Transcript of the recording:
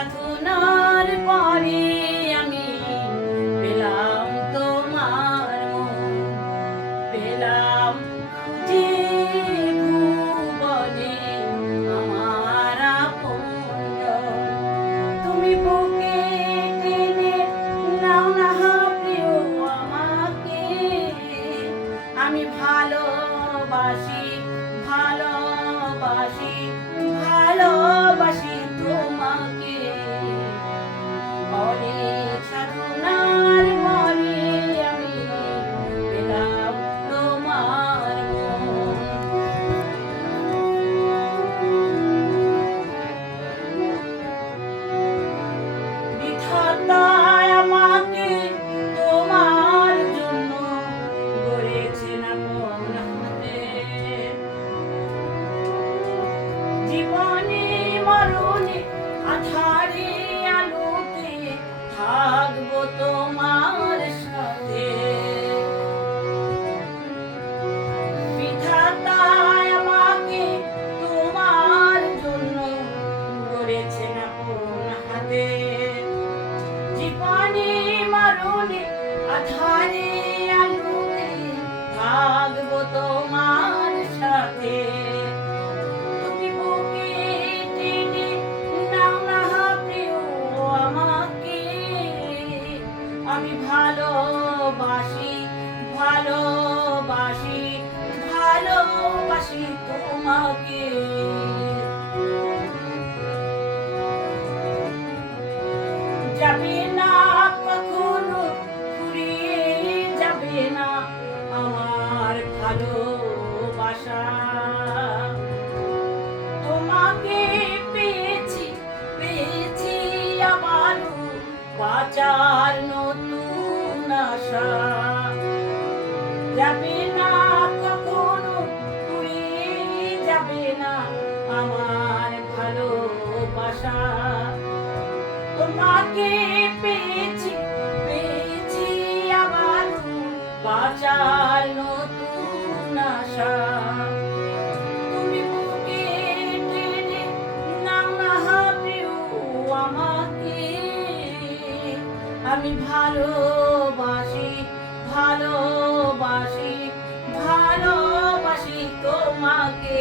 সাধনার পরে আমি পেলাম তোমার মন, পেলাম খুঁজে ভুবনে আমার আপনজন। তুমি বুকে টেনে নাও না প্রিয় আমাকে, আমি ভালোবাসি ভালোবাসি ভালোবাসি তোমাকে। অনেক সাধনার পরে আমি পেলাম তোমার মন। বিধাতা আমাকে তোমার জন্য গড়েছেন আপন হাতে, জীবনে মরণে আধারে আলোতে থাকবো তোমার সাথে। বিধাতা আমাকে তোমার জন্য গড়েছেন আপন হাতে, জীবনে মরণে আধারে আলোতে থাকবো তোমার সাথে। তুমি বুকে টেনে নাও না প্রিয় আমাকে, আমি ভালোবাসি ভালোবাসি ভালোবাসি তোমাকে। যাবে না কখনো ফুরিয়ে যাবে না আমার ভালোবাসা, তোমাকে পেয়েছি পেয়েছি আবারও বাঁচার নতুন আশা। যাবে না কখনো ফুরিয়ে যাবে না আমার ভালোবাসা, তোমাকে পেয়েছি পেয়েছি আবার বাঁচার নতুন আশা। তুমি বুকে টেনে নাও না প্রিয় আমাকে, আমি ভালোবাসি ভালোবাসি ভালোবাসি তোমাকে।